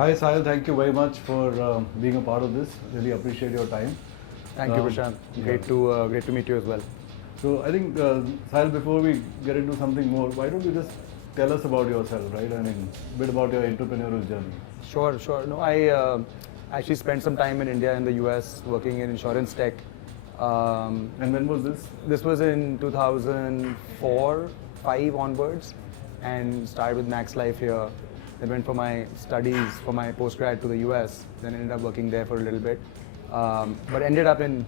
Hi Sahil, thank you very much for being a part of this. Really appreciate your time. Thank you, Prashant. Great to meet you as well. So I think Sahil, before we get into something more, why don't you just tell us about yourself, right? I mean, a bit about your entrepreneurial journey. Sure. No, I actually spent some time in India and the US working in insurance tech. And when was this? This was in 2004, 5 onwards, and started with Max Life here. Then went for my studies for my postgrad to the US. Then ended up working there for a little bit, but ended up in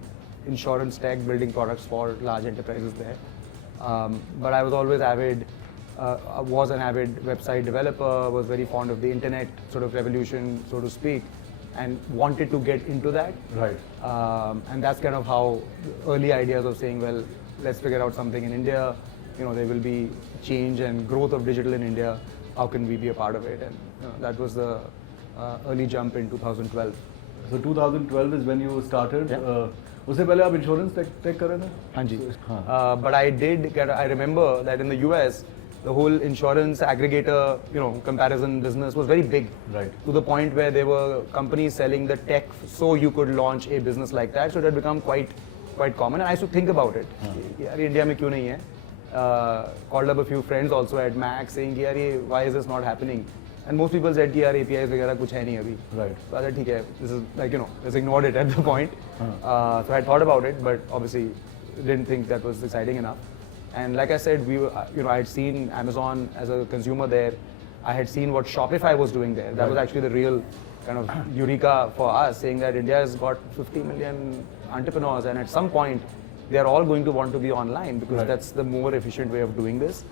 insurance tech, building products for large enterprises there. But I was always was an avid website developer. Was very fond of the internet sort of revolution, so to speak, and wanted to get into that. Right. And that's kind of how early ideas of saying, well, let's figure out something in India. You know, there will be change and growth of digital in India. How can we be a part of it? And that was the early jump in 2012. So 2012 is when you started. Yeah. उससे पहले आप insurance tech कर रहे थे? हाँ जी. But I remember that in the US, the whole insurance aggregator, comparison business was very big. Right. To the point where there were companies selling the tech so you could launch a business like that. So it had become quite common. And I used to think about it. यार India में क्यों नहीं है? Called up a few friends also at Max saying यार ये why is this not happening? And most people said कि यार APIs वगैरह कुछ है नहीं अभी. Right. So I said ठीक है, this is like just ignored it at the point. So I thought about it, but obviously didn't think that was exciting enough. And like I said, I had seen Amazon as a consumer there. I had seen what Shopify was doing there. That was actually the real kind of eureka for us, saying that India has got 50 million entrepreneurs, and at some point they are all going to want to be online because that's the more efficient way of doing this.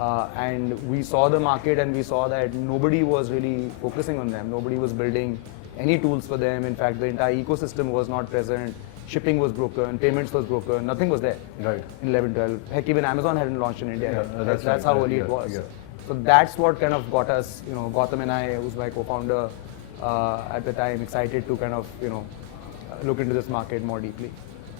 And we saw the market and we saw that nobody was really focusing on them. Nobody was building any tools for them. In fact, the entire ecosystem was not present. Shipping was broken, payments was broken, nothing was there. Right. In 11, 12. Heck, even Amazon hadn't launched in India. Yeah, that's how early it was. Yeah. So that's what kind of got us, Gautam and I, who's my co-founder at the time, excited to kind of, look into this market more deeply.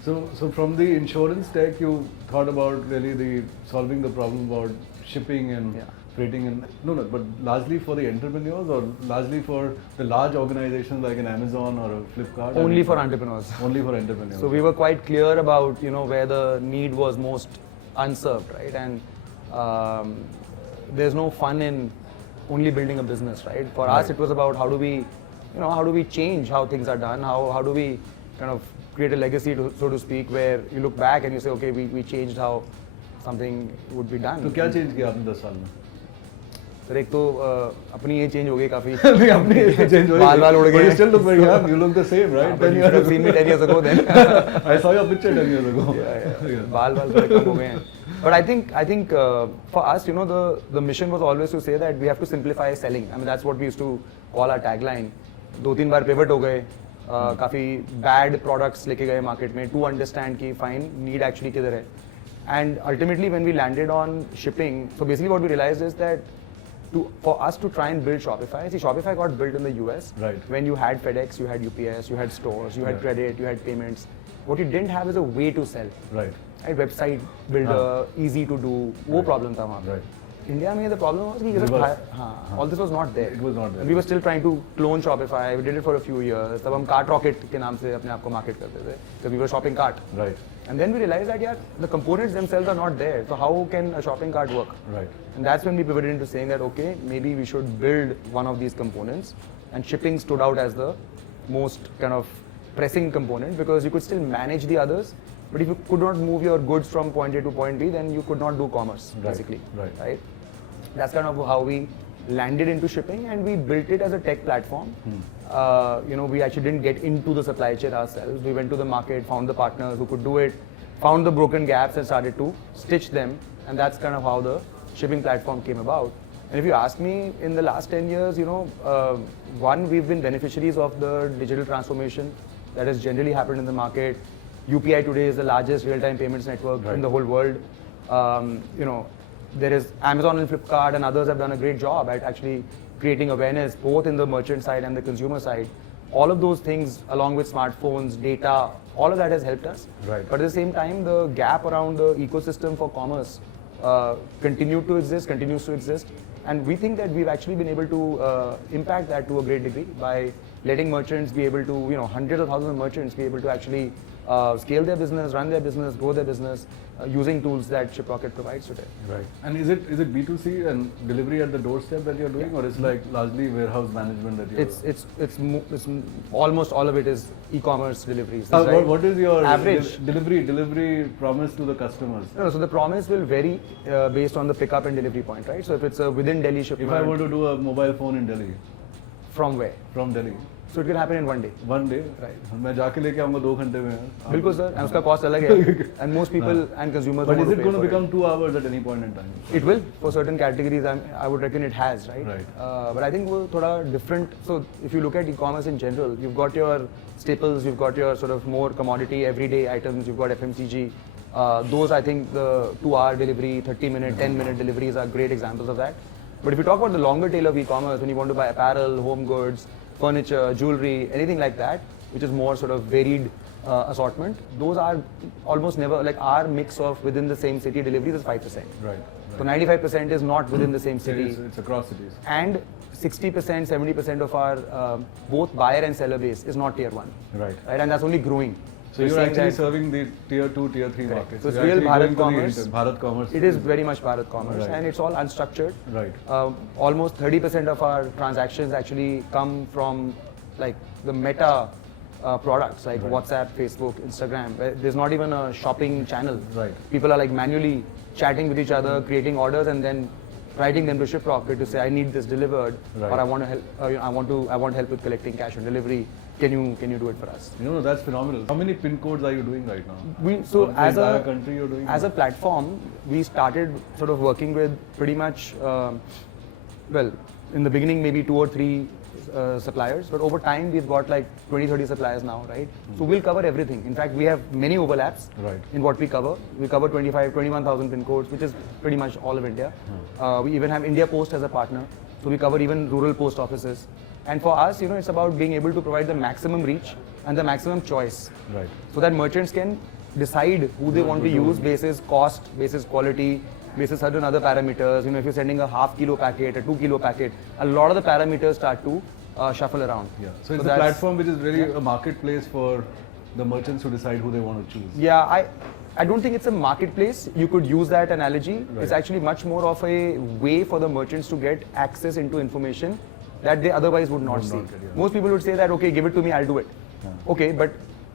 So from the insurance tech, you thought about really solving the problem about shipping and freighting and but largely for the entrepreneurs or largely for the large organizations like an Amazon or a Flipkart? Only for entrepreneurs. Only for entrepreneurs. So we were quite clear about where the need was most unserved, right? And there's no fun in only building a business, right? For us, it was about how do we change how things are done? How do we kind of create a legacy, so to speak, where you look back and you say, okay, we changed how something would be done. तो क्या change किया आपने 10 साल में? Sir एक तो अपनी ये change हो गई काफी. नहीं अपनी ये change हो गई. बाल उड़ गए. You still look very young. You look the same, right? But you should have seen me 10 years ago then. I saw your picture 10 years ago. Yeah. बाल थोड़े कम हो गए हैं. But I think for us, the mission was always to say that we have to simplify selling. I mean, that's what we used to call our tagline. 2-3 bar pivot हो गए. काफी bad products लेके गए market में to understand कि fine need actually किधर है. And ultimately when we landed on shipping, so basically what we realized is that for us to try and build Shopify, see Shopify got built in the US. Right. When you had FedEx, you had UPS, you had stores, you had credit, you had payments. What you didn't have is a way to sell. Right. Website builder, easy to do, वो problem था वहाँ पे. Right. India में the problem was कि all this was not there. It was not there. And we were still trying to clone Shopify. We did it for a few years. तब हम Cart Rocket के नाम से अपने आप को market करते थे. So we were shopping cart. Right. And then we realized that the components themselves are not there. So how can a shopping cart work? Right. And that's when we pivoted into saying that okay, maybe we should build one of these components. And shipping stood out as the most kind of pressing component because you could still manage the others. But if you could not move your goods from point A to point B, then you could not do commerce, basically. Right. That's kind of how we landed into shipping, and we built it as a tech platform. We actually didn't get into the supply chain ourselves. We went to the market, found the partners who could do it, found the broken gaps and started to stitch them. And that's kind of how the shipping platform came about. And if you ask me, in the last 10 years, one, we've been beneficiaries of the digital transformation that has generally happened in the market. UPI today is the largest real-time payments network in the whole world. There is Amazon and Flipkart and others have done a great job at actually creating awareness both in the merchant side and the consumer side. All of those things, along with smartphones, data, all of that has helped us. Right. But at the same time, the gap around the ecosystem for commerce continues to exist. And we think that we've actually been able to impact that to a great degree by letting merchants be able to, hundreds of thousands of merchants be able to actually scale their business, run their business, grow their business using tools that Shiprocket provides today. Right. And is it B2C and delivery at the doorstep that you're doing, or is like largely warehouse management that you're? It's almost all of it is e-commerce deliveries. What is your average delivery promise to the customers? No, so the promise will vary based on the pickup and delivery point, right? So if it's a within Delhi shipment. If I were to do a mobile phone in Delhi. From where? From Delhi. So it can happen in one day. One day, right? मैं जाके लेके आऊँगा 2 घंटे में. बिल्कुल sir, and उसका cost अलग है. And most people and consumers. But is it going to become 2 hours at any point in time? It will for certain categories. I would reckon it has, right? Right. But I think वो थोड़ा different. So if you look at e-commerce in general, you've got your staples, you've got your sort of more commodity everyday items, you've got FMCG. Those I think the 2-hour delivery, 30-minute, 10-minute deliveries are great examples of that. But if you talk about the longer tail of e-commerce, when you want to buy apparel, home goods, furniture, jewelry, anything like that, which is more sort of varied assortment, those are almost never, like our mix of within the same city deliveries is 5%. Right. So 95% is not within the same city. It's across cities. And 60%, 70% of our both buyer and seller base is not tier 1. Right. And that's only growing. So you're actually serving the tier 2, tier 3 markets. So it's real Bharat commerce. Bharat commerce. It is very much Bharat commerce, Right. and it's all unstructured. Right. Almost 30% of our transactions actually come from like the meta products like WhatsApp, Facebook, Instagram. Where there's not even a shopping channel. Right. People are like manually chatting with each other, creating orders, and then writing them to Shiprocket to say, I need this delivered, Right. or I want to help. I want help with collecting cash on delivery. Can you do it for us? That's phenomenal. How many pin codes are you doing right now? So as a country you're doing? As a platform, we started sort of working with pretty much, in the beginning maybe 2 or 3 suppliers, but over time we've got like 20-30 suppliers now, right? So we'll cover everything. In fact, we have many overlaps in what we cover. We cover 21,000 pin codes, which is pretty much all of India. We even have India Post as a partner, so we cover even rural post offices. And for us, it's about being able to provide the maximum reach and the maximum choice, right? So that merchants can decide who they want to use basis cost, basis quality, basis certain other parameters. If you're sending a half kilo packet, a 2 kilo packet, a lot of the parameters start to shuffle around. Yeah. So it's a platform which is really a marketplace for the merchants to decide who they want to choose. Yeah, I don't think it's a marketplace. You could use that analogy. Right. It's actually much more of a way for the merchants to get access into information that they otherwise would not see. Most people would say that, okay, give it to me, I'll do it. Yeah. Okay, but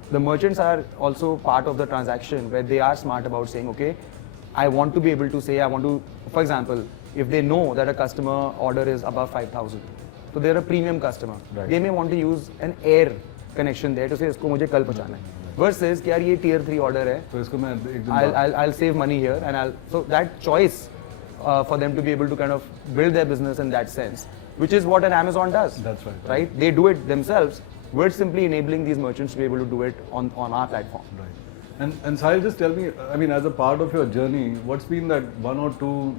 the merchants are also part of the transaction where they are smart about saying, okay, I want to be able to say, for example, if they know that a customer order is above 5,000, so they're a premium customer. Right. They may want to use an air connection there to say, isko mujhe kal pahunchana hai. Versus, कि यार ये tier 3 order है, so I'll save money here, and so that choice for them to be able to kind of build their business in that sense, which is what an Amazon does. That's right. Right? They do it themselves. We're simply enabling these merchants to be able to do it on our platform. Right. And Saahil, just tell me, I mean, as a part of your journey, what's been that 1 or 2,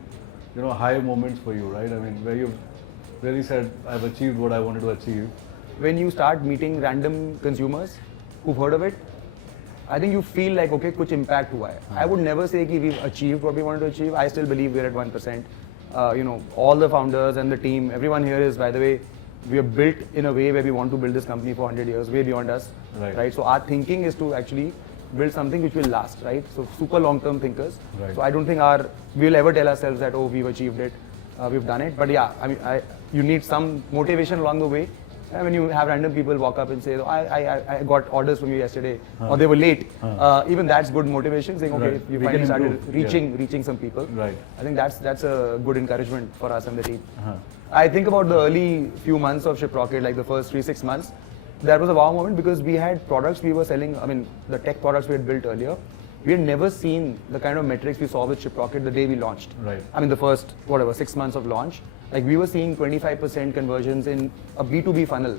high moments for you, right? I mean, where you've really said, I've achieved what I wanted to achieve. When you start meeting random consumers who've heard of it, I think you feel like, okay, kuch impact hua hai. I would never say that we've achieved what we wanted to achieve. I still believe we're at 1%. All the founders and the team, everyone here is, by the way, we are built in a way where we want to build this company for 100 years, way beyond us, right? So our thinking is to actually build something which will last, right? So super long-term thinkers. Right. So I don't think we'll ever tell ourselves that, oh, we've achieved it, we've done it. But yeah, I mean, you need some motivation along the way. And when you have random people walk up and say, oh, I got orders from you yesterday, or they were late, even that's good motivation, saying, okay, you finally started reaching some people. Right. I think that's a good encouragement for us and the team. I think about the early few months of Shiprocket, like the first 3-6 months, that was a wow moment because we had products we were selling, I mean, the tech products we had built earlier. We had never seen the kind of metrics we saw with Shiprocket the day we launched. Right. I mean, the first, 6 months of launch. Like we were seeing 25% conversions in a B2B funnel.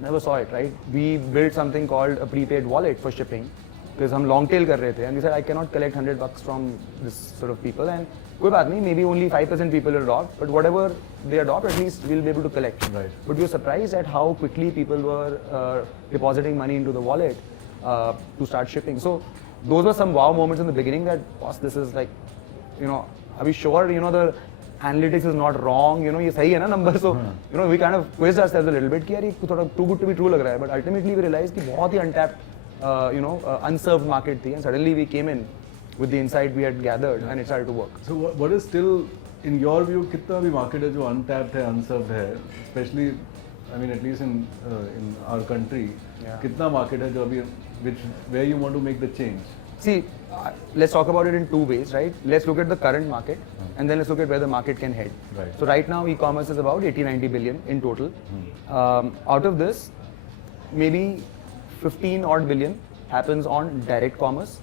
Never saw it, right? We built something called a prepaid wallet for shipping because हम long tail कर रहे थे, and we said I cannot collect $100 from this sort of people, and कोई बात नहीं, maybe only 5% people will adopt, but whatever they adopt, at least we'll be able to collect. Right. But we were surprised at how quickly people were depositing money into the wallet to start shipping. So those were some wow moments in the beginning that, boss, this is like, are we sure, the analytics is not wrong, ये सही है ना number, so, we kind of quizzed ourselves a little bit कि यार ये थोड़ा too good to be true लग रहा है, but ultimately we realized कि बहुत ही untapped, unserved market थी, and suddenly we came in with the insight we had gathered, and it started to work. So what is still, in your view, कितना भी market है जो untapped है, unserved है, especially, I mean, at least in our country, कितना market है जो अभी, where you want to make the change? See, let's talk about it in two ways, right? Let's look at the current market, and then let's look at where the market can head. Right. So right now, e-commerce is about 80-90 billion in total. Out of this, maybe 15 odd billion happens on direct commerce.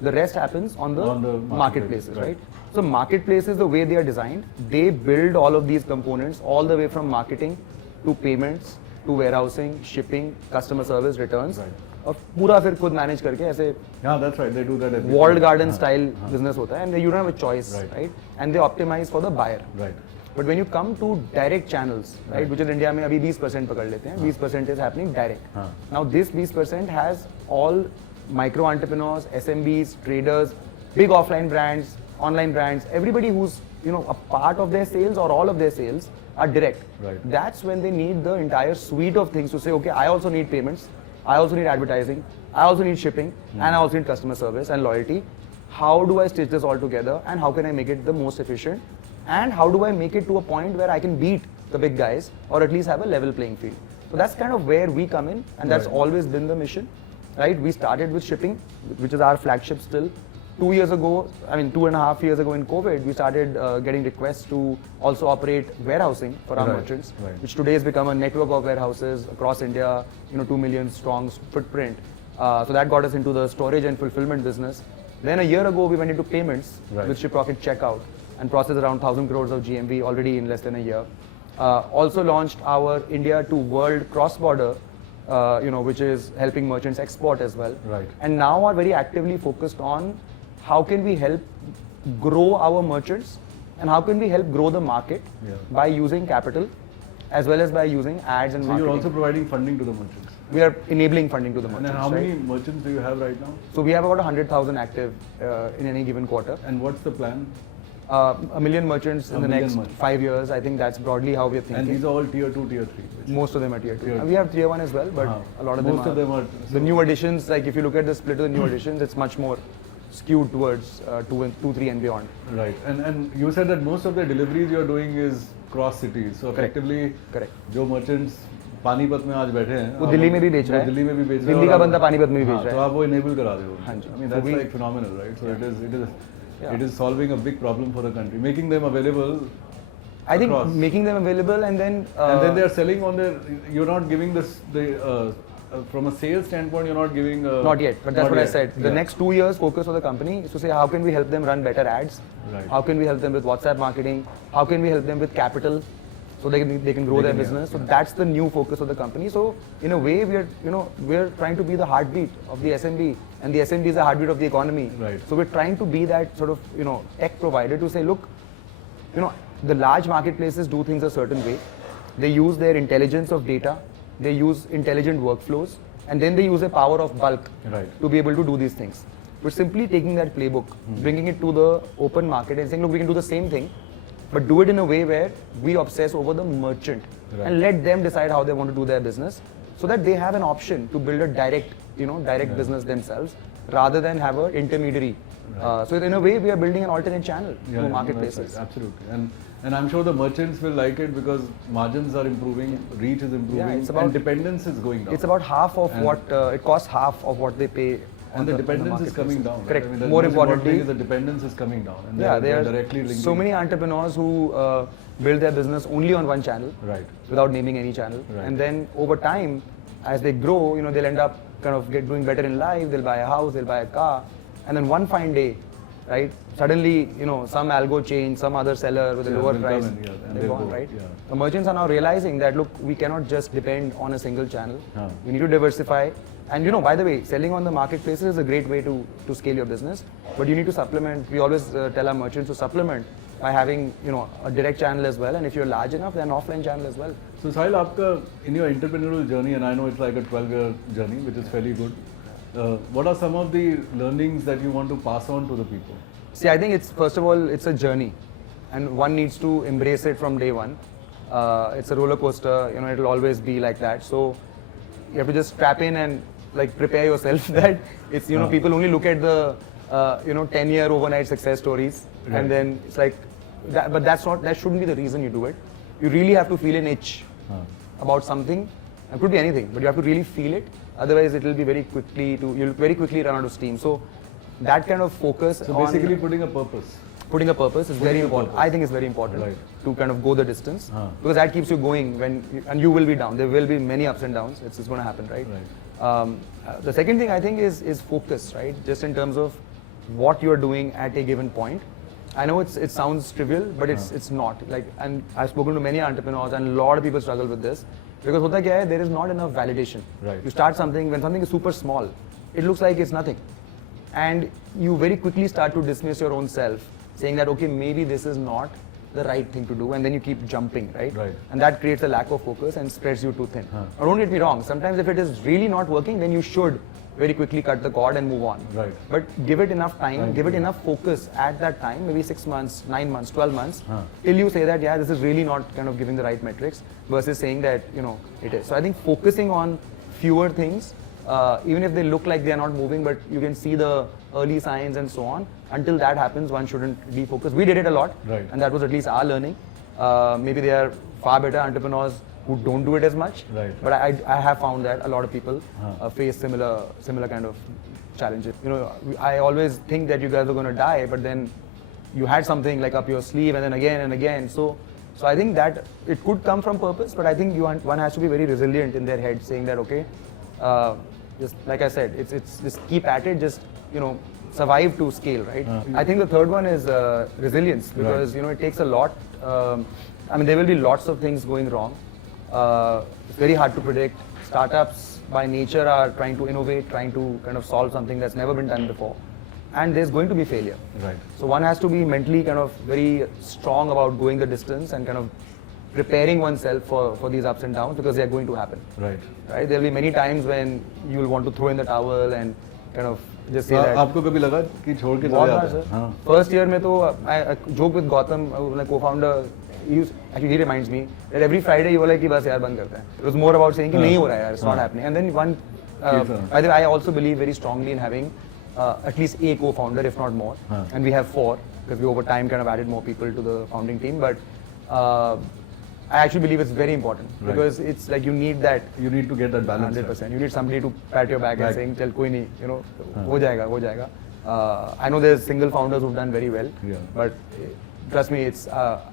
The rest happens on the marketplaces, right? So marketplaces, the way they are designed, they build all of these components all the way from marketing to payments to warehousing, shipping, customer service, returns. Right. और पूरा फिर खुद manage करके ऐसे that's right, they do that every walled garden style business होता है, and you don't have a choice, right? And they optimize for the buyer. Right. But when you come to direct channels, right, which is India में अभी 20% पकड़ लेते हैं, 20% is happening direct. Now this 20% has all micro entrepreneurs, SMBs, traders, big offline brands, online brands, everybody who's a part of their sales or all of their sales are direct. Right. That's when they need the entire suite of things to say, okay, I also need payments, I also need advertising, I also need shipping, and I also need customer service and loyalty. How do I stitch this all together, and how can I make it the most efficient? And how do I make it to a point where I can beat the big guys, or at least have a level playing field? So that's kind of where we come in, and that's always been the mission, right? We started with shipping, which is our flagship still. 2 years ago, 2.5 years ago in COVID, we started getting requests to also operate warehousing for our merchants, which today has become a network of warehouses across India, 2 million strong footprint. So that got us into the storage and fulfillment business. Then a year ago, we went into payments with Shiprocket Checkout and processed around 1,000 crores of GMV already in less than a year. Also launched our India to world cross-border, which is helping merchants export as well. Right. And now are very actively focused on how can we help grow our merchants, and how can we help grow the market by using capital as well as by using ads and marketing. So you're also providing funding to the merchants? We are enabling funding to the merchants. And how many merchants do you have right now? So we have about 100,000 active in any given quarter. And what's the plan? 1 million merchants in the next 5 years. I think that's broadly how we're thinking. And these are all tier 2, tier 3? Most of them are tier 2. We have tier 1 as well, but a lot of them most of them are. The new additions, like if you look at the split of the new additions, it's much more skewed towards 2, 3 and beyond. Right. And you said that most of the deliveries you're doing is cross cities. So effectively, जो merchants Panipat में आज बैठे हैं, वो दिल्ली में भी बेच रहा है, दिल्ली में भी बेच रहा है, दिल्ली का बंदा पानीपत में भी बेच रहा है, तो आप वो enable करा रहे हो. हाँ जी. I mean that's like phenomenal, right? So it is solving a big problem for the country, making them available. I think making them available, and then they are selling on their. You're not giving this from a sales standpoint, you're not giving. Not yet, but that's what I said. The next 2 years focus for the company is to say how can we help them run better ads, how can we help them with WhatsApp marketing, how can we help them with capital, so they can grow their business. So that's the new focus of the company. So in a way, we're trying to be the heartbeat of the SMB, and the SMB is the heartbeat of the economy. Right. So we're trying to be that sort of tech provider to say, look, the large marketplaces do things a certain way. They use their intelligence of data, they use intelligent workflows, and then they use the power of bulk to be able to do these things. We're simply taking that playbook, bringing it to the open market and saying, look, we can do the same thing, but do it in a way where we obsess over the merchant and let them decide how they want to do their business, so that they have an option to build a direct business themselves rather than have an intermediary. So in a way, we are building an alternate channel to marketplaces. Right. Absolutely. And I'm sure the merchants will like it because margins are improving, reach is improving, and dependence is going down. It's about half of what it costs, half of what they pay. And the dependence is coming down. Correct. I mean, More importantly, the dependence is coming down. And there are directly linked. So many entrepreneurs who build their business only on one channel, without naming any channel, and then over time, as they grow, they'll end up kind of doing better in life. They'll buy a house, they'll buy a car, and then one fine day, suddenly, some algo change, some other seller with a lower price, they're gone, right? The merchants are now realizing that, look, we cannot just depend on a single channel. We need to diversify. And by the way, selling on the marketplaces is a great way to scale your business, but you need to supplement. We always tell our merchants to supplement by having, a direct channel as well, and if you're large enough, then offline channel as well. So Saahil, in your entrepreneurial journey, and I know it's like a 12-year journey, which is fairly good, what are some of the learnings that you want to pass on to the people? See, I think it's, first of all, it's a journey, and one needs to embrace it from day one. It's a roller coaster, you know, it'll always be like that. So you have to just strap in and like prepare yourself that it's, you know, people only look at the, 10-year overnight success stories, and then it's like, but that shouldn't be the reason you do it. You really have to feel an itch about something. It could be anything, but you have to really feel it. Otherwise, it will be you'll very quickly run out of steam. So that kind of focus. So basically, putting a purpose. Putting a purpose is very important. I think it's very important to kind of go the distance, because that keeps you going and you will be down. There will be many ups and downs. It's going to happen, right? The second thing I think is focus, right? Just in terms of what you are doing at a given point. I know it sounds trivial, but it's not. Like, and I've spoken to many entrepreneurs, and a lot of people struggle with this, because hota kya hai, there is not enough validation. Right. You start something, when something is super small, it looks like it's nothing, and you very quickly start to dismiss your own self, saying that okay, maybe this is not the right thing to do, and then you keep jumping, right? And that creates a lack of focus and spreads you too thin. Now, don't get me wrong, sometimes if it is really not working, then you should very quickly cut the cord and move on. But give it enough time, give it enough focus at that time, maybe 6 months, 9 months, 12 months, till you say that, yeah, this is really not kind of giving the right metrics, versus saying that, you know, it is. So I think focusing on fewer things, even if they look like they are not moving, but you can see the early signs and so on, until that happens, one shouldn't be focused. We did it a lot, and that was at least our learning. Maybe there are far better entrepreneurs who don't do it as much, but I have found that a lot of people face similar kind of challenges. You know, I always think that you guys are going to die, but then you had something like up your sleeve, and then again and again. So I think that it could come from purpose, but I think one has to be very resilient in their head, saying that okay, just like I said, it's just keep at it, just, you know, survive to scale, right? I think the third one is resilience, because you know, it takes a lot. I mean, there will be lots of things going wrong. It's very hard to predict. Startups by nature are trying to innovate, trying to kind of solve something that's never been done before, and there's going to be failure. So one has to be mentally kind of very strong about going the distance and kind of preparing oneself for these ups and downs, because they are going to happen. Right? There will be many times when you will want to throw in the towel and kind of just say that. आपको कभी लगा कि छोड़ के चले जाते हैं? First year में तो I joke with Gautam, my co-founder. He reminds me that every Friday he was like कि बस यार बंद करते हैं. It was more about saying कि नहीं हो रहा है यार, it's not happening. And then I also believe very strongly in having at least a co-founder, if not more. And we have 4, because we over time kind of added more people to the founding team. But I actually believe it's very important, because it's like you need that. You need to get that balance. 100%. You need somebody to pat your back and saying, "Chal, koi nahi, you know, ho jayega." I know there's single founders who've done very well, but trust me, it's.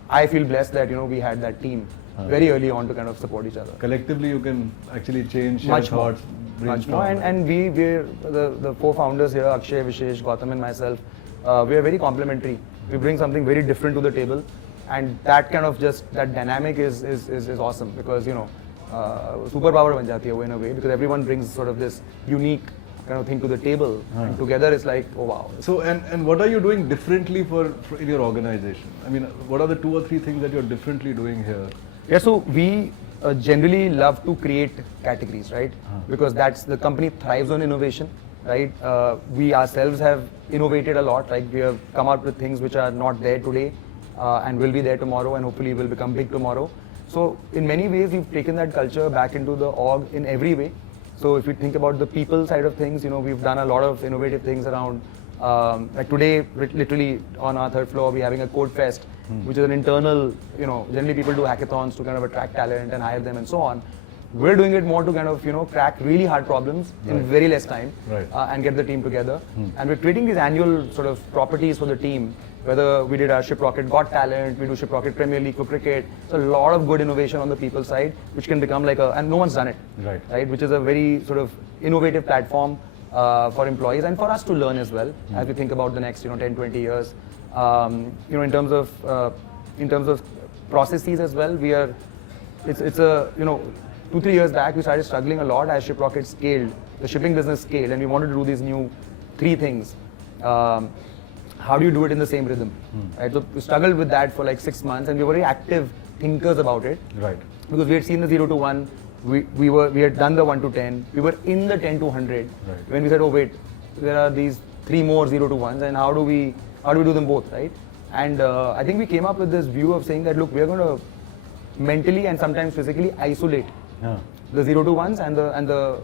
I feel blessed that, you know, we had that team very early on to kind of support each other. Collectively, you can actually change much more. thoughts, Much more. And we're the 4 founders here, Akshay, Vishesh, Gautam, and myself. We are very complementary. We bring something very different to the table. And that kind of just, that dynamic is awesome, because, you know, superpower ban jati hai wo in a way, because everyone brings sort of this unique kind of thing to the table, and together it's like, oh wow. So, and what are you doing differently for in your organization? I mean, what are the 2 or 3 things that you're differently doing here? Yeah, so we generally love to create categories, right? Because the company thrives on innovation, right? We ourselves have innovated a lot, like we have come out with things which are not there today, and will be there tomorrow, and hopefully will become big tomorrow. So in many ways, we've taken that culture back into the org in every way. So if you think about the people side of things, you know, we've done a lot of innovative things around, like today, literally on our 3rd floor, we're having a code fest, which is an internal, you know, generally people do hackathons to kind of attract talent and hire them and so on. We're doing it more to kind of, you know, crack really hard problems in very less time, and get the team together. And we're creating these annual sort of properties for the team, whether we did our Shiprocket Got Talent, we do Shiprocket Premier League for cricket. So a lot of good innovation on the people side, which can become like and no one's done it, right? Which is a very sort of innovative platform for employees and for us to learn as well, as we think about the next, you know, 10, 20 years. You know, in terms of processes as well, it's a, you know, 2-3 years back, we started struggling a lot as Shiprocket scaled, the shipping business scaled, and we wanted to do these new 3 things. How do you do it in the same rhythm? Right? So we struggled with that for like 6 months, and we were very active thinkers about it. Because we had seen the 0 to 1, we had done the 1 to 10, we were in the 10 to 100. When we said, oh wait, there are these 3 more 0 to 1s, and how do we How do we do them both, right? And I think we came up with this view of saying that, look, we are going to mentally and sometimes physically isolate the 0 to 1s and the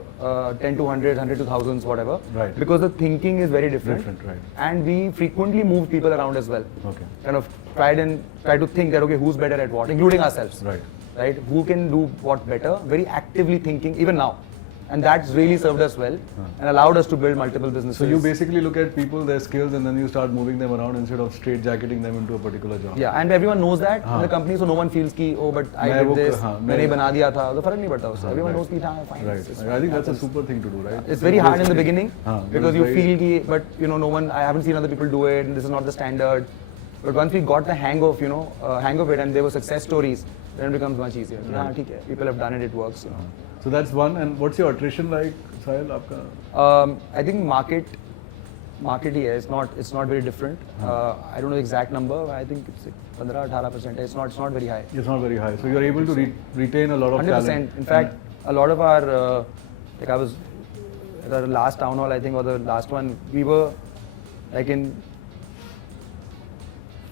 10 to 100, 100 to thousands, whatever. Right. Because the thinking is very different. Right. And we frequently move people around as well. Okay. Kind of try to think that, okay, who's better at what, including ourselves. Right? Who can do what better? Very actively thinking, even now. And that's really served us well and allowed us to build multiple businesses. So you basically look at people, their skills, and then you start moving them around instead of straight jacketing them into a particular job. Yeah, and everyone knows that in the company, so no one feels ki, oh, but I did this, मैंने बना दिया था, तो फर्क नहीं पड़ता उससे. Everyone knows कि हाँ, fine. Right. I think that's a super thing to do, right? It's very hard in the beginning because you feel ki, but no one. I haven't seen other people do it. And this is not the standard. But once we got the hang of it, and there were success stories, then it becomes much easier. हाँ, ठीक है. People have done it. It works. So that's one. And what's your attrition like, Saahil? Aapka? I think market, yeah, it's not very different. I don't know the exact number. I think it's 15-18%. It's not very high. It's not very high. So you're able to retain a lot of 100%. talent. In fact, a lot of our, like I was at the last town hall, I think, or the last one, we were like in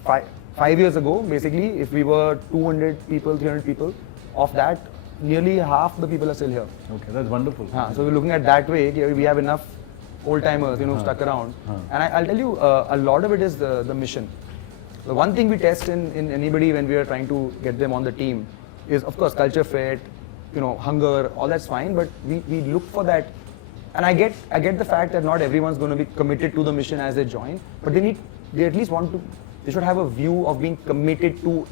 5 years ago, basically, if we were 200 people, 300 people, of that, nearly half the people are still here. Okay, that's wonderful. So we're looking at that way. We have enough old-timers, stuck around. And I'll tell you, a lot of it is the mission. The one thing we test in anybody when we are trying to get them on the team is, of course, culture fit, hunger, all that's fine, but we look for that. And I get the fact that not everyone's going to be committed to the mission as they join, but they at least want to, they should have a view of being committed to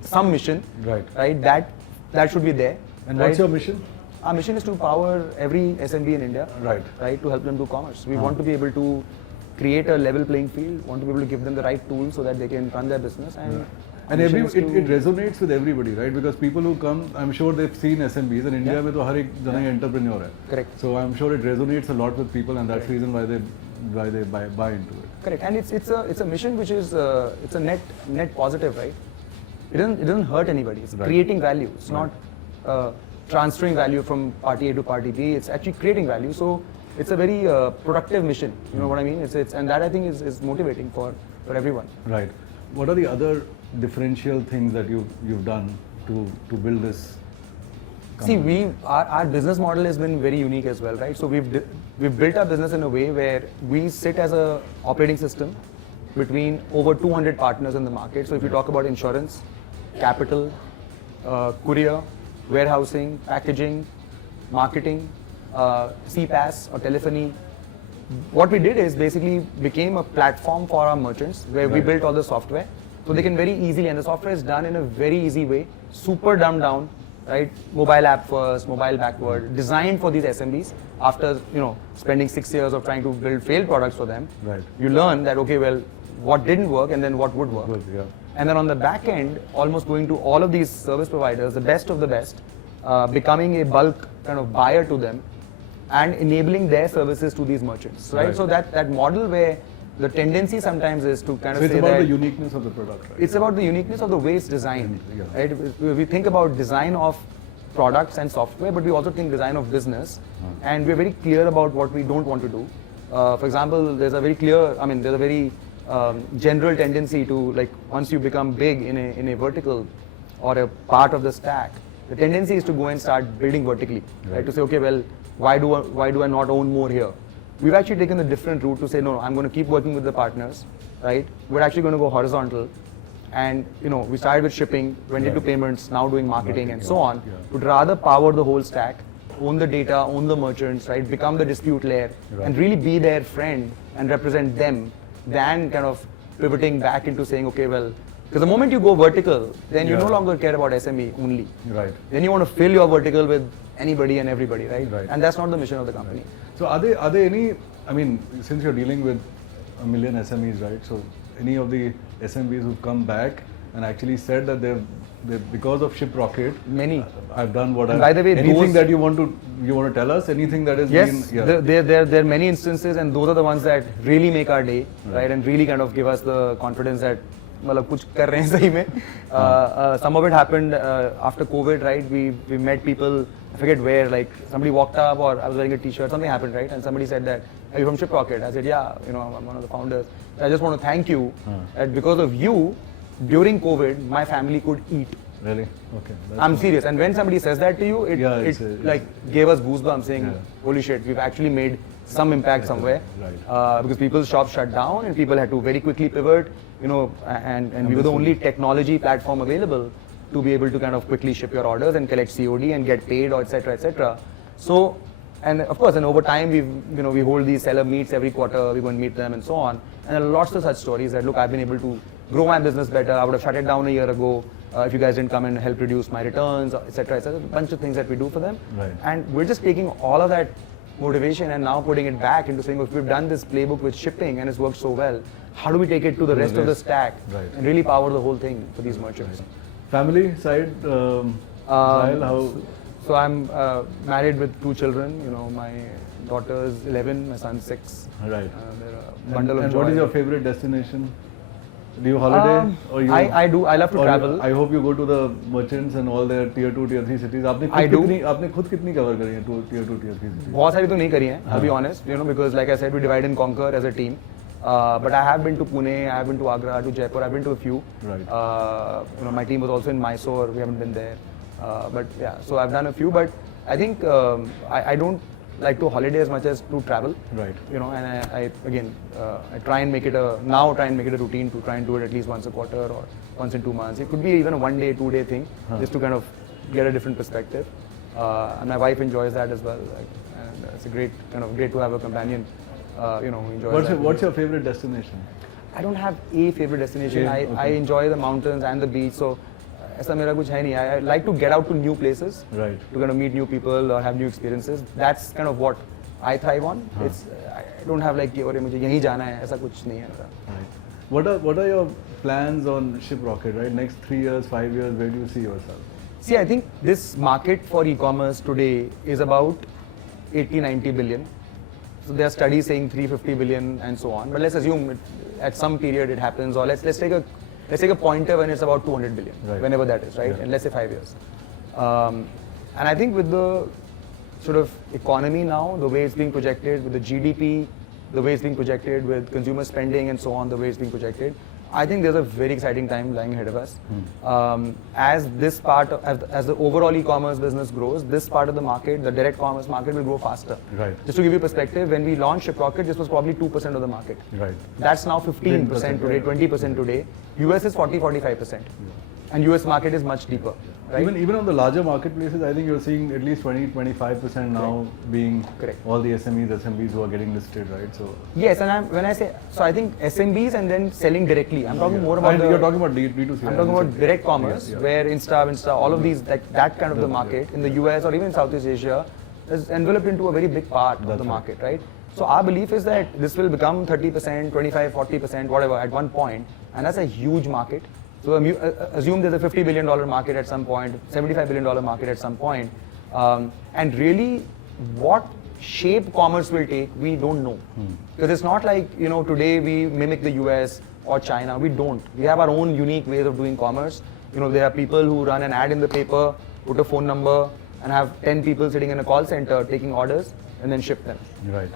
some mission. Right? That should be there. And what's your mission? Our mission is to power every SMB in India. Right? To help them do commerce. We want to be able to create a level playing field, want to be able to give them the right tools so that they can run their business. And it resonates with everybody, right? Because people who come, I'm sure they've seen SMBs. In India, mein to har ek jana entrepreneur hai. Correct. So I'm sure it resonates a lot with people, and that's the reason why they buy into it. Correct. And it's a mission which is it's a net positive, right? It doesn't hurt anybody. It's creating value. It's not transferring value from party A to party B. It's actually creating value. So it's a very productive mission. You know what I mean? And that I think is motivating for everyone. Right. What are the other differential things that you've done to build this company? See, our business model has been very unique as well, right? So we've built our business in a way where we sit as a operating system between over 200 partners in the market. So if you talk about insurance, capital, courier, warehousing, packaging, marketing, CPaaS or telephony, what we did is basically became a platform for our merchants where we built all the software. So they can very easily, and the software is done in a very easy way, super dumbed down, right? Mobile app first, mobile backward, designed for these SMBs. After spending 6 years of trying to build failed products for them, you learn that, okay, well, what didn't work and then what would work. And then on the back end, almost going to all of these service providers, the best of the best, becoming a bulk kind of buyer to them and enabling their services to these merchants, right? So that model where the tendency sometimes is to kind of say that... it's about the uniqueness of the product, right? It's about the uniqueness of the way it's designed, right? We think about design of products and software, but we also think design of business. And we're very clear about what we don't want to do. For example, there's a very general tendency to, like, once you become big in a vertical or a part of the stack, the tendency is to go and start building vertically, right? To say, okay, well, why do I not own more here? We've actually taken the different route to say, no, I'm going to keep working with the partners, right? We're actually going to go horizontal. And, we started with shipping, went into payments, now doing marketing and so on. Would rather power the whole stack, own the data, own the merchants, right? Become the dispute layer and really be their friend and represent them than kind of pivoting back into saying, okay, well, because the moment you go vertical, then you no longer care about SME only. Then you want to fill your vertical with anybody and everybody, right? And that's not the mission of the company. So are there any, I mean, since you're dealing with 1 million SMEs, right? So any of the SMBs who've come back and actually said that they've because of Shiprocket, many. I've done what I've... By the way, anything that you want to tell us? Anything that is... Yes, there are many instances, and those are the ones that really make our day, right? And really kind of give us the confidence that, मतलब कुछ कर रहे हैं सही में. Some of it happened after COVID, right? We met people, I forget where, like somebody walked up or I was wearing a t-shirt, something happened, right? And somebody said that, are you from Shiprocket? I said, yeah, you know, I'm one of the founders. I just want to thank you that because of you, during COVID, my family could eat. Really? Okay. I'm serious. And when somebody says that to you, it like gave us goosebumps saying, holy shit, we've actually made some impact somewhere. Right. Because people's shops shut down and people had to very quickly pivot, you know, and we were the only technology platform available to be able to kind of quickly ship your orders and collect COD and get paid, or etc. etc. So, and of course, and over time we hold these seller meets every quarter. We go and meet them and so on. And there are lots of such stories that look, I've been able to grow my business better. I would have shut it down a year ago if you guys didn't come and help reduce my returns, etc. etc. A bunch of things that we do for them. Right. And we're just taking all of that motivation and now putting it back into saying, if we've done this playbook with shipping and it's worked so well, how do we take it to the rest of the stack and really power the whole thing for these merchants? Right. Family side, Saahil, how? So I'm married with 2 children. You know, my daughter is 11, my son's 6. Right. They're a bundle of and joy. what is your favorite destination? Do you holiday? Or you, I do. I love to travel. I hope you go to the merchants and all their tier 2, tier 3 cities. I do. आपने खुद कितनी cover करी हैं tier 2, tier 3 cities? बहुत सारी तो नहीं करी हैं. I'll be honest. You know, because like I said, we divide and conquer as a team. But I have been to Pune, I have been to Agra, to Jaipur. I've been to a few. Right. You know, my team was also in Mysore. We haven't been there. But yeah, so I've done a few. But I think I don't like to holiday as much as to travel. Right. You know, and I try and make it a routine to try and do it at least once a quarter or once in 2 months. It could be even a 1 day, 2 day thing, just to kind of get a different perspective. And my wife enjoys that as well. And it's great to have a companion. You know, who enjoys that. What's your favorite destination? I don't have a favorite destination. I enjoy the mountains and the beach. So ऐसा मेरा कुछ है नहीं. I like to get out to new places, right, to kind of meet new people or have new experiences. That's kind of what I thrive on. It's I don't have like अरे मुझे यहीं जाना है, ऐसा कुछ नहीं है मेरा. Right. What are your plans on Shiprocket? Right, next 3 years, 5 years, where do you see yourself? See, I think this market for e-commerce today is about 80-90 billion. So there are studies saying 350 billion and so on. But let's assume at some period it happens, or let's take a pointer when it's about 200 billion, right, whenever that is, right? Yeah. And let's say 5 years. And I think with the sort of economy now, the way it's being projected, with the GDP, the way it's being projected, with consumer spending and so on, the way it's being projected, I think there's a very exciting time lying ahead of us. As the overall e-commerce business grows, this part of the market, the direct commerce market, will grow faster. Right. Just to give you perspective, when we launched Shiprocket, this was probably 2% of the market. Right. That's now 15% today, 20% today. US is 40-45%. And US market is much deeper. Right? Even on the larger marketplaces, I think you're seeing at least 20-25% now being all the SMBs who are getting listed, right? So yes, and when I say, so I think SMBs and then selling directly. I'm talking more about you're talking about B2C. I'm talking about direct commerce, where Insta, all of these, like that kind of the market in the US or even Southeast Asia is enveloped into a very big part of the market, right? So our belief is that this will become 30%, 25, 40%, whatever at one point, and that's a huge market. So assume there's a $50 billion market at some point, $75 billion market at some point, and really what shape commerce will take, we don't know. Because it's not like, you know, today we mimic the US or China. We don't. We have our own unique ways of doing commerce. You know, there are people who run an ad in the paper, put a phone number, and have 10 people sitting in a call center taking orders and then ship them. Right.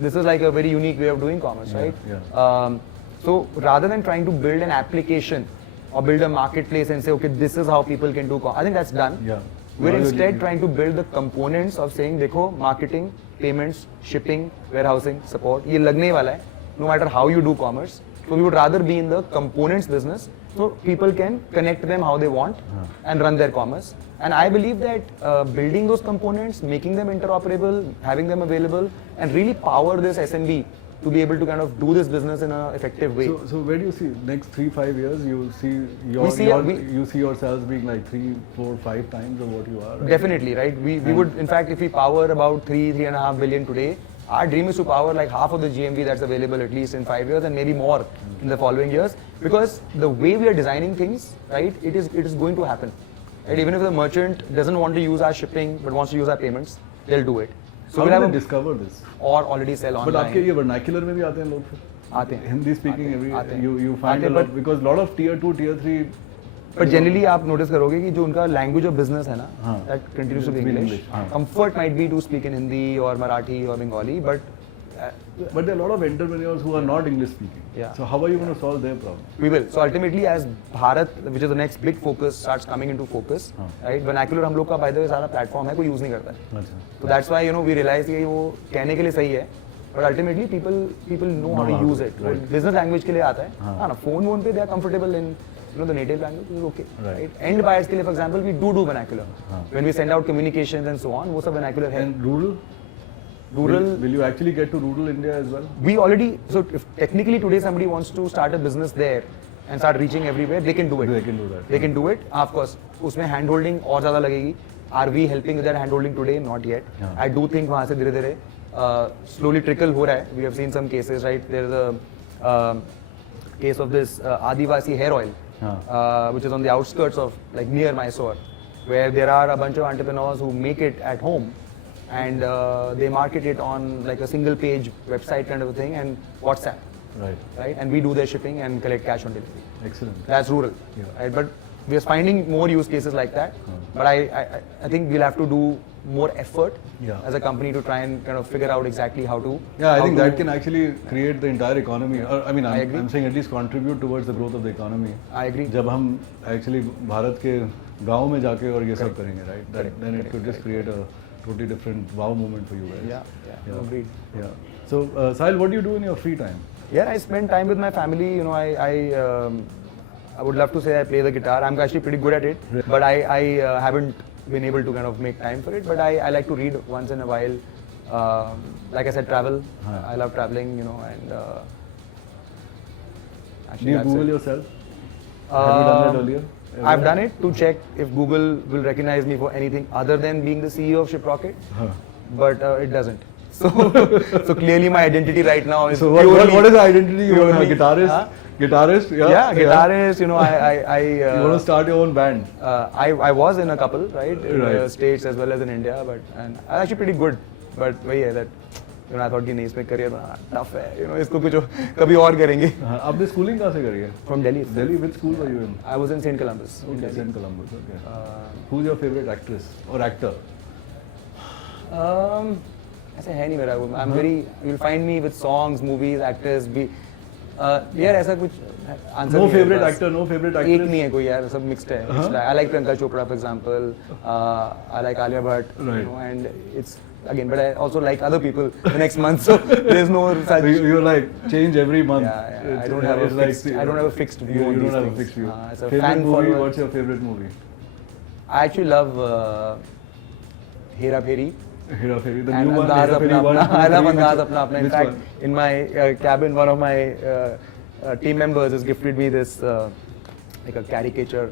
This is like a very unique way of doing commerce, right? Yeah. So rather than trying to build an application or build a marketplace and say, okay, this is how people can do commerce, I think that's done. Yeah. We're instead trying to build the components of saying, देखो, marketing, payments, shipping, warehousing, support, ये लगने वाला है, no matter how you do commerce. So we would rather be in the components business, so people can connect them how they want and run their commerce. And I believe that building those components, making them interoperable, having them available, and really power this SMB to be able to kind of do this business in an effective way. So where do you see next 3-5 years? You see you see yourselves being like 3, 4, 5 times of what you are. Right? Definitely, right? We would, in fact, if we power about 3.5 billion today, our dream is to power like half of the GMV that's available at least in 5 years and maybe more in the following years. Because the way we are designing things, right, it is going to happen. Right? Even if the merchant doesn't want to use our shipping but wants to use our payments, they'll do it. So how do they discover this? Or already sell online. But आपके ये vernacular में भी आते हैं लोग फिर? आते हैं Hindi speaking आते every हैं, आते हैं। you find आते a हैं, lot because lot of tier 2 tier 3 but generally आप नोटिस करोगे कि जो उनका लैंग्वेज ऑफ बिजनेस है ना हाँ, that continues to be it's been English English, हाँ। Comfort might be to speak in Hindi और मराठी और Bengali but but there are a lot of entrepreneurs who are not English speaking. Yeah. So how are you going to solve their problem? we will. So ultimately as Bharat, which is the next big focus, starts coming into focus, हाँ। right? Vernacular हम लोग का by the way सारा platform है, कोई use नहीं करता है. अच्छा. So that's why we realize कि वो कहने के लिए सही है, but ultimately people know how to use it. Right. Business language के लिए आता है. हाँ। हाँ ना, phone पे they are comfortable in the native language is okay. Right. End buyers के लिए for example we do vernacular. हाँ। When we send out communications and so on, वो सब vernacular है. And rural? Will you actually get to rural India as well? We already, so if technically today somebody wants to start a business there and start reaching everywhere, they can do it. They can do that. They can do it. Of course, उसमें hand holding और ज़्यादा लगेगी. Are we helping with that hand holding today? Not yet. Yeah. I do think वहाँ से धीरे-धीरे slowly trickle हो रहा है. We have seen some cases, right? There is a case of this Adivasi hair oil, which is on the outskirts of like near Mysore, where there are a bunch of entrepreneurs who make it at home. And they market it on like a single page website kind of a thing and WhatsApp, right? And we do their shipping and collect cash on delivery. Excellent. That's rural, Yeah. right? But we are finding more use cases like that. But I think we'll have to do more effort as a company to try and kind of figure out exactly how to. Yeah, I how think to- that can actually create the entire economy. I mean, I agree. I'm saying at least contribute towards the growth of the economy. I agree. जब हम actually Bharat के गांव में जाके और ये सब करेंगे, right? Correct, Then it correct, could just create a totally different wow moment for you guys. Yeah, agreed. Yeah. So, Sahil, what do you do in your free time? Yeah, I spend time with my family. I would love to say I play the guitar. I'm actually pretty good at it, but I haven't been able to kind of make time for it. But I like to read once in a while. Like I said, travel. I love traveling, and actually Do you that's Google it. yourself? Have you done that earlier? I've done it to check if Google will recognize me for anything other than being the CEO of Shiprocket, but it doesn't. So, so clearly my identity right now is So purely, what is the identity? You're a purely- guitarist? Huh? Guitarist? Yeah, guitarist. You You want to start your own band? I was in a couple, right? In the Right. States as well as in India, and I'm actually pretty good. But वही है that I thought कि नहीं इसमें career बनाना tough है. इसको कुछ कभी और करेंगे. आपने schooling कहाँ से करी है? From Delhi. Delhi, which school were you in? I was in St. Columbus. in Okay, Delhi. St. Columbus. Okay. Who's your favorite actress or actor? ऐसे है नहीं मेरा. I'm very. You'll find me with songs, movies, actors. यार ऐसा कुछ answer No favorite actor, no favorite एक actress. नहीं है कोई यार, सब mixed है. I like Priyanka Chopra, for example. I like Alia Bhatt. Right. And it's again, but I also like other people the next month. So there's no such. So you're like change every month. Yeah. I don't have a It's like- fixed. I don't have a fixed view You on don't these have a things. fixed view. It's a Favorite fan movie? follower. What's your favorite movie? I actually love Hera Pheri. Hera Pheri, the And new one. Andaz Hera Pheri Apna one, Apna. two, I love three, Andaz which- Apna Apna. In which fact, one? in my cabin, one of my team members has gifted me this like a caricature,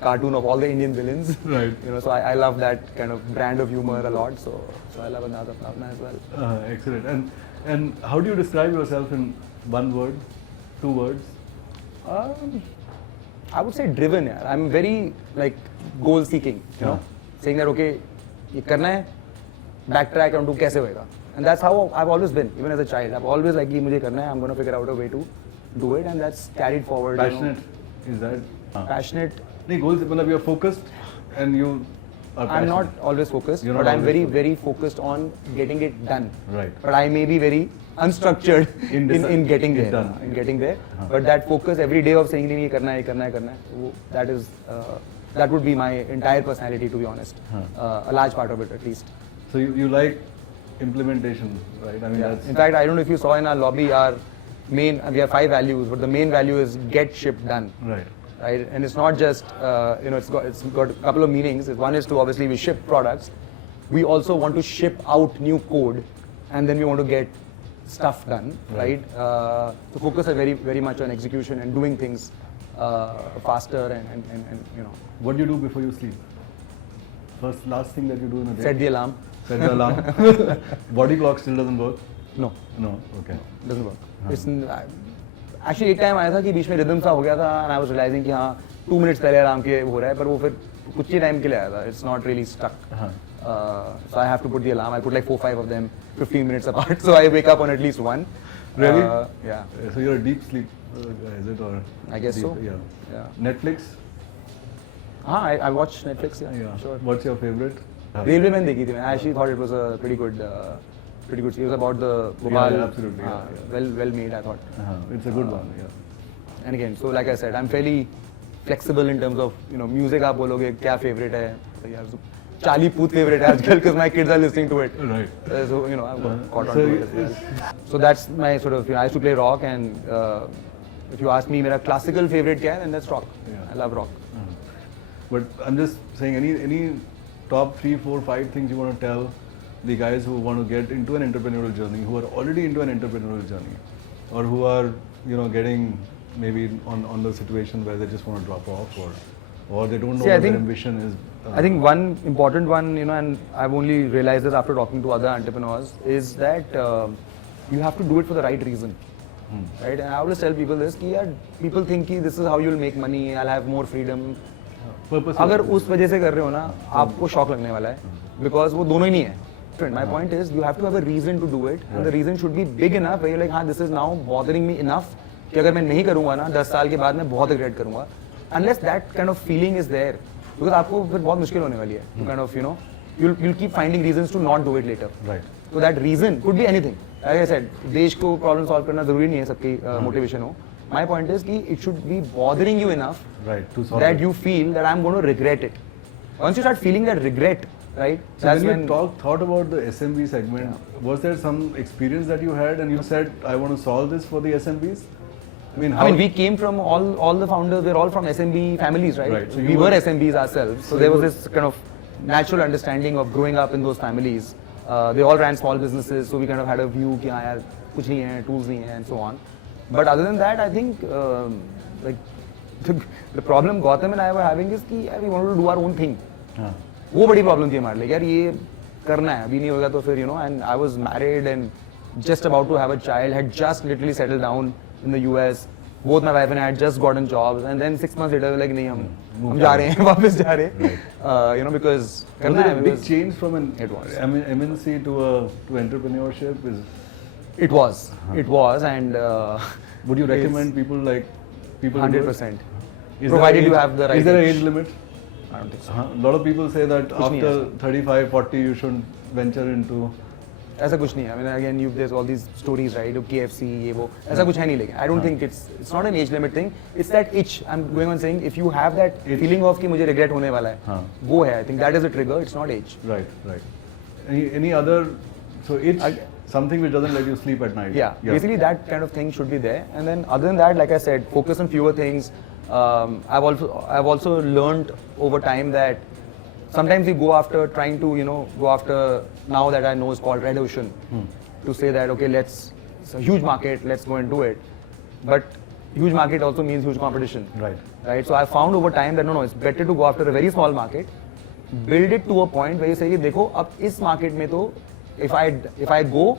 cartoon of all the Indian villains. Right. So I love that kind of brand of humor a lot. So I love Andaz Apna Apna as well. Excellent. And how do you describe yourself in one word, 2 words? I would say driven. Yeah. I'm very like goal seeking. You know, saying that okay, ये करना है, backtrack and do कैसे होएगा. And that's how I've always been, even as a child. I've always like ये मुझे करना है. I'm going to figure out a way to do it, and that's carried forward. Passionate, is that? Passionate. नहीं, goals मतलब you're focused and you are passionate. I'm not always focused, You're but not I'm always very, focused. very focused on getting it done. Right. But I may be very unstructured in getting Get there. done. In getting there. But that focus every day of saying नहीं ये करना है, ये करना है, करना है, that is that would be my entire personality, to be honest. A large part of it, at least. So you like implementation, right? I mean, Yeah. that's In fact, I don't know if you saw in our lobby, we have 5 values, but the main value is get ship done. right. Right, and it's not just it's got a couple of meanings. One is to obviously we ship products. We also want to ship out new code, and then we want to get stuff done. Right. So focus are very, very much on execution and doing things faster and What do you do before you sleep? Last thing that you do in a day? set the alarm. Set the alarm. Body clock still doesn't work? No, No. Okay. doesn't work. It's actually एक time आया था कि बीच में rhythm सा हो गया था, and I was realizing कि हाँ 2 minutes पहले आराम के हो रहा है, पर वो फिर कुछ ही टाइम के लिए आया था. It's not really stuck. So I have to put the alarm. I put like 4-5 of them, 15 minutes apart. So I wake up on at least one. Really? Yeah. So you're a deep sleep guy, is it? Or I guess deep, so. Yeah. Yeah. Netflix? I watch Netflix. Yeah. Sure. What's your favorite? Railwayman देखी थी मैं. I actually thought it was a pretty good series. It was about the Bhopal. Yeah, absolutely. Well made, I thought. It's a good one. Yeah. And again, so like I said, I'm fairly flexible in terms of music. आप बोलोगे क्या favorite है? तो यार 40 पूत favorite है आजकल because my kids are listening to it. Right. So I've got caught on to it as well. So that's my sort of. I used to play rock, and if you ask me, मेरा classical favorite क्या है, then that's rock. Yeah. I love rock. But I'm just saying, any top 3, 4, 5 things you want to tell the guys who want to get into an entrepreneurial journey, who are already into an entrepreneurial journey, or who are getting maybe on the situation where they just want to drop off, or they don't know what their ambition is. I think one important one, and I've only realized this after talking to other entrepreneurs, is that you have to do it for the right reason. Right? And I always tell people this, कि यार people think कि this is how you'll make money, I'll have more freedom. अगर उस वजह से कर रहे हो ना, आपको शॉक लगने वाला है, because वो दोनों ही नहीं है. My point is, you have to have a reason to do it, and the reason should be big enough where you're like, हाँ, this is now bothering me enough कि अगर मैं नहीं करूँगा ना, 10 साल के बाद मैं बहुत regret करूँगा. Unless that kind of feeling is there, because आपको फिर बहुत मुश्किल होने वाली है. To kind of, you'll keep finding reasons to not do it later. Right. So that reason could be anything. Like I said, देश को problem solve करना जरूरी नहीं है सबकी motivation हो. My point is कि it should be bothering you enough that you feel that I'm going to regret it. Once you start feeling that regret, right? So that's when you thought about the SMB segment, was there some experience that you had and you said, I want to solve this for the SMBs? I mean, we came from all the founders, we're all from SMB families, right? Right. So we were SMBs ourselves. So there was this kind of natural understanding of growing up in those families. They all ran small businesses, so we kind of had a view कि हाँ यार कुछ नहीं है, tools नहीं है, and so on. But other than that, I think like the problem Gautam and I were having is कि यार we wanted to do our own thing. वो बड़ी problem थी हमारे लिए यार ये करना है अभी नहीं होगा तो फिर and I was married and just about to have a child, had just literally settled down in the US. Both my wife and I had just gotten jobs, and then 6 months later, like, नहीं हम जा रहे हैं, वापस जा रहे हैं, because करना है. Big change from an MNC to entrepreneurship is. It was, and would you recommend people 100%, provided you have the right. Is there an age limit? I don't think so. A lot of people say that after 35, 40, you shouldn't venture into. ऐसा कुछ नहीं है. I mean, again, there's all these stories, right? KFC, ये वो. ऐसा कुछ है नहीं लेकिन. I don't think it's not an age limit thing. It's that itch. I'm going on saying if you have that feeling of कि मुझे regret होने वाला है, वो है. I think that is a trigger. It's not age. Right. Any other? So itch, something which doesn't let you sleep at night. Yeah. Basically that kind of thing should be there. And then other than that, like I said, focus on fewer things. I've also learned over time that sometimes we go after trying to, go after now that I know is called red ocean, to say that, okay, it's a huge market, let's go and do it. But huge market also means huge competition. Right. So I found over time that no, it's better to go after a very small market, build it to a point where you say, देखो, अब इस market में तो, if I go,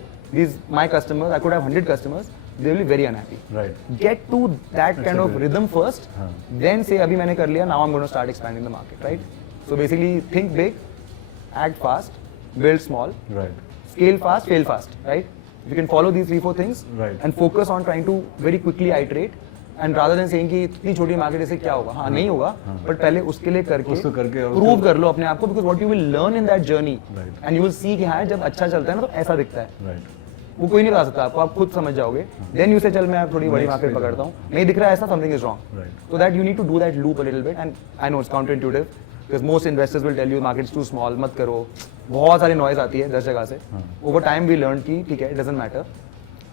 my customers, I could have 100 customers, they will be very unhappy. Right. Get to that kind of rhythm first, then say, अभी मैंने कर लिया, now I'm going to start expanding the market, right? So basically, think big, act fast, build small, scale fast, fail fast, right? If you can follow these 3-4 things and focus on trying to very quickly iterate, and rather than saying कि इतनी छोटी market से क्या होगा, हाँ नहीं होगा, but पहले उसके लिए करके prove कर लो अपने आप को, because what you will learn in that journey, and you will see कि हाँ जब अच्छा चलता है ना तो ऐसा दिखता है. वो कोई नहीं बता सकता आपको, आप खुद समझ जाओगे. Then you say चल मैं थोड़ी बड़ी मार्केट पकड़ता हूँ, नहीं दिख रहा है ऐसा, something is wrong. So that you need to do that loop a little bit, and I know it's counterintuitive. Because most investors will tell you market is too small, मत करो. बहुत सारी noise आती है 10 जगह से. Over time we learned कि ठीक है, it doesn't matter.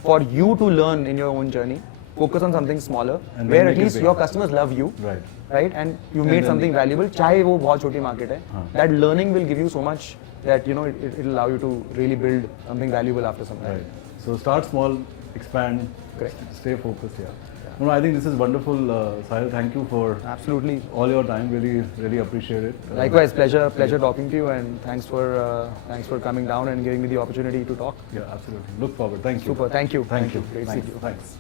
For you to learn in your own journey, focus on something smaller, where at least your customers love you, right? And you made something valuable. चाहे वो बहुत छोटी market है. That learning will give you so much that it will allow you to really build something valuable after some time. So start small, expand, stay focused. No, I think this is wonderful, Saahil. Thank you for absolutely all your time. Really appreciate it. Likewise, pleasure talking to you, and thanks for coming down and giving me the opportunity to talk. Yeah, absolutely. Look forward. Thank you. Super. Thank you. Thank you. Great seeing you. Thanks.